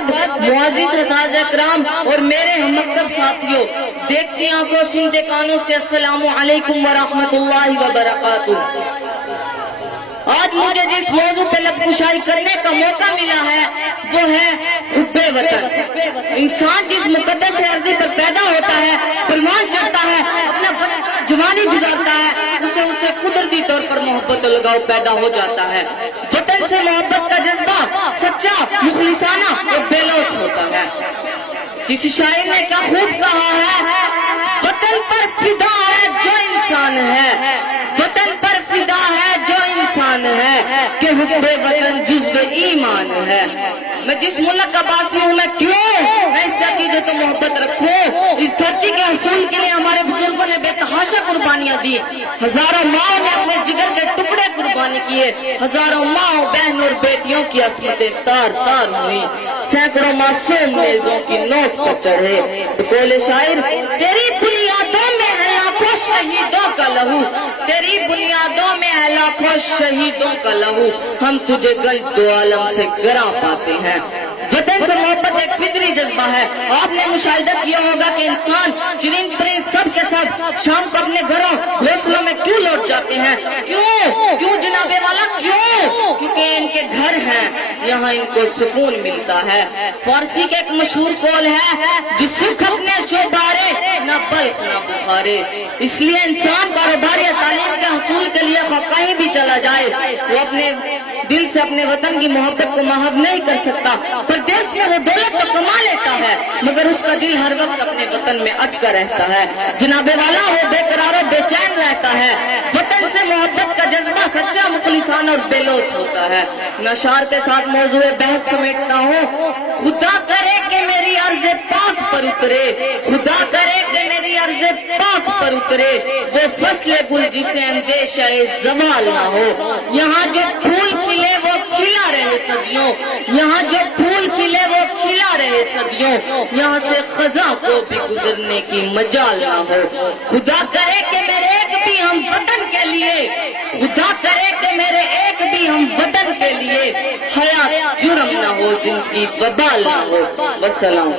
معزز اساتذہ اکرام اور میرے ہم مکتب ساتھیوں، دیکھتی آنکھوں سنتے کانوں سے السلام علیکم ورحمۃ اللہ وبرکاتہ۔ آج مجھے جس موضوع پہ لب کشائی کرنے کا موقع ملا ہے وہ ہے حب وطن۔ انسان جس مقدس عرضی پر پیدا ہوتا ہے، پروان چڑھتا ہے، اپنا جوانی گزارتا ہے، اسے قدرتی طور پر محبت و لگاؤ پیدا ہو جاتا ہے۔ وطن سے محبت کا جذبہ سچا، مخلصانہ اور بے لوث ہوتا ہے۔ کسی شاعر نے کیا خوب کہا ہے، وطن پر فدا ہے جو انسان ہے، وطن پر فدا ہے جو انسان ہے، کہ حب وطن جزو ایمان ہے۔ میں جس ملک کا باسی ہوں میں اس سے عقیدت و محبت رکھوں۔ اس دھرتی کے حصول کے لیے ہمارے بزرگوں نے بے تحاشا قربانیاں دی، ہزاروں ماں نے اپنے جگر کے ٹکڑے قربانی کیے، ہزاروں ماں بہن اور بیٹیوں کی عصمتیں تار تار ہوئی، سینکڑوں معصوم نیزوں کی نوک پر چڑھے۔ بقول شاعر، تیری بنیادوں میں ہے لاکھوں شہیدوں کا لہو، تیری بنیادوں میں ہے لاکھوں شہیدوں کا لہو، ہم تجھے گنج دو عالم سے گراں پاتے ہیں۔ وطن سے محبت ایک فطری جذبہ ہے۔ آپ نے مشاہدہ کیا ہوگا کہ انسان چرند پرند سب کے سب شام کو اپنے گھروں گھونسلوں میں کیوں لوٹ جاتے ہیں؟ کیوں جناب والا کیوں؟ کیونکہ ان کے گھر ہیں، یہاں ان کو سکون ملتا ہے۔ فارسی کے ایک مشہور قول ہے، جس سکھ اپنے چوبارے نہ بلک نہ بخارے۔ اس لیے انسان کاروبار یا تعلیم کے حصول کے لیے کہیں بھی چلا جائے، وہ اپنے دل سے اپنے وطن کی محبت کو محب نہیں کر سکتا۔ پردیس میں وہ دولت تو کما لیتا ہے، مگر اس کا دل ہر وقت اپنے وطن میں اٹکا رہتا ہے۔ جناب والا وہ بے قرار و بے چین رہتا ہے۔ وطن سے محبت کا جذبہ سچا، مخلصانہ اور بے لوث ہوتا ہے۔ نشار کے ساتھ موضوع بحث سمیٹتا ہوں، خدا کرے کہ میری عرض پاک پر اترے، خدا کرے کہ میری عرض پاک پر اترے، وہ فصل گل جسے اندیشہ زوال نہ ہو۔ یہاں جو پھول کھلے وہ کھلا رہے صدیوں، یہاں جو پھول کھلے وہ کھلا رہے صدیوں، یہاں سے خزاں کو بھی گزرنے کی مجال نہ ہو۔ خدا کرے کہ میرے ایک بھی ہم وطن کے لیے، خدا کرے کہ میرے ایک بھی ہم وطن کے لیے حیات جرم نہ ہو، زندگی وبال نہ ہو۔ والسلام۔